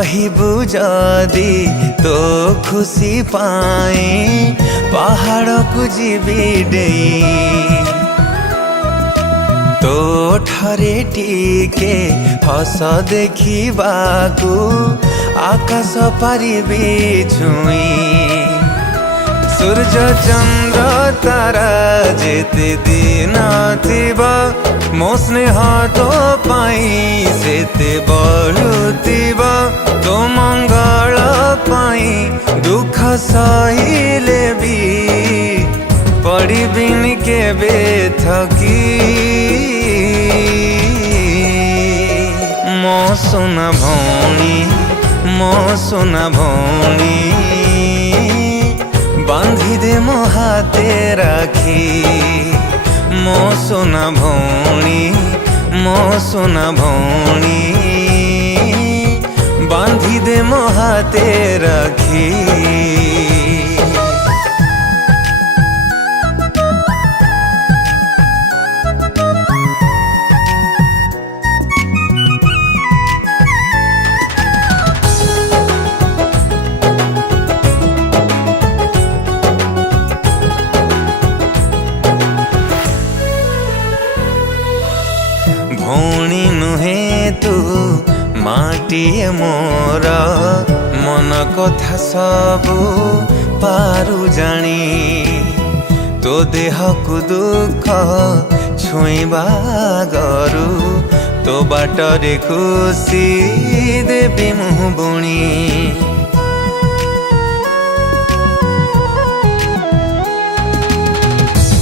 कहबू जदि तो खुशी पाए पहाड़ को जीवी डेई तो ठरे टीके हस देखिबाकू आकाश पारिबी छुई सूर्य चंद्र तारा जेते दिन थिबा मो स्नेह तो पाई सेते बढ़ुथिबा तो मंगल पाई दुख सहिले भी पड़िबिनि केबे थकी मो सुना भौणी मो सुना भौणी बांधी दे मो हाथे राखी मो सुना भौणी मो सुना भौणी बांधी दे मो हाथे राखी भौणी नुहे तू माटिए मोर मन कथा सबू पारु जानी तो देह को दुख छुईबा गरु तो बाटरे खुशी देवी मुह बुणी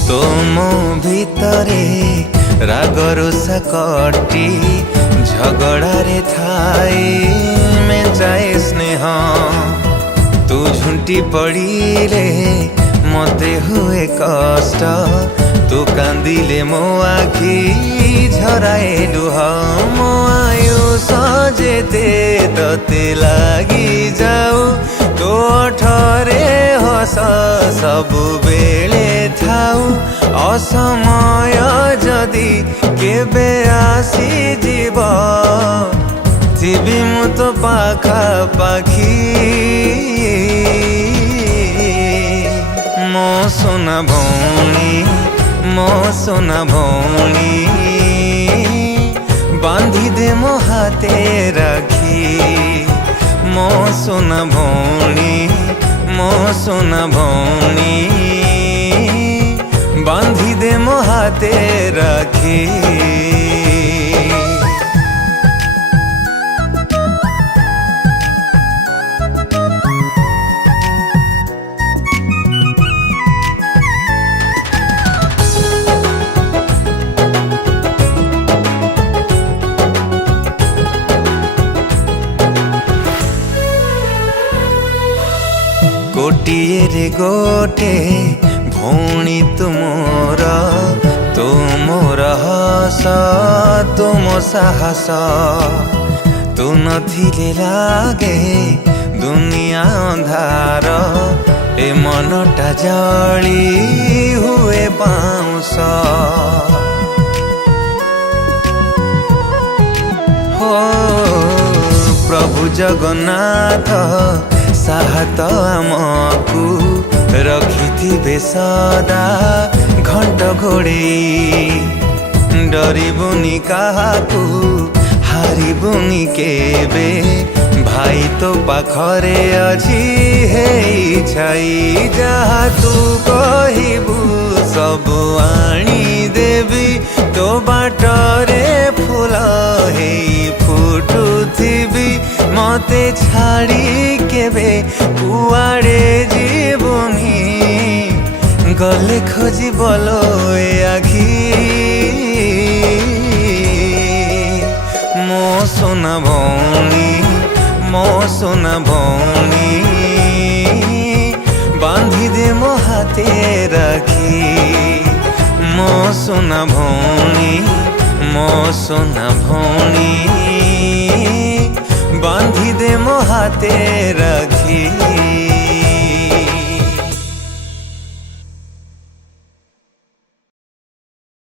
तो मो भितरे रागरुषा कटी झगड़ारे थाई में जाए स्नेह तू झुंटी पड़ी रे मते हुए कष्ट तू कांदिले मो आखी झराए लुह मो आयुष जेते तते लागी जाऊ तो ठरे हस सबु बेले थाऊ असमय जदि केबे आसी जीव जीवी मु तो पाखा पाखी मो सुना भौणी मो सुना भौणी बांधी दे मो हाथे राखी मो सुना भौणी मो सुना भौणी बांधी दे मो हाथे राखी गोटिए रे गोटे भौणी तुमोर तुमोर हस तुम साहस तू नथिले लागे दुनिया अंधार ए मनटा जली हुए पाउस हो प्रभु जगन्नाथ साहत आमकू रखिथिबे सदा घंट घोड़े डरिबुनि काहाकू हारिबुनि केबे भाई तो पाखरे अछि हे छाई जहा तू कहिबू सब आनी देवी तो बाटरे फूल हे फुटुथिबी मते छाड़ी केबे कुआड़े जीवनी गले खोजी बोलो ए आखी मो सोना भौणी मो सोना भौणी बांधी दे मो हाथे राखी मो सोना भौणी मो सोना भौणी बांधी दे मो हाथे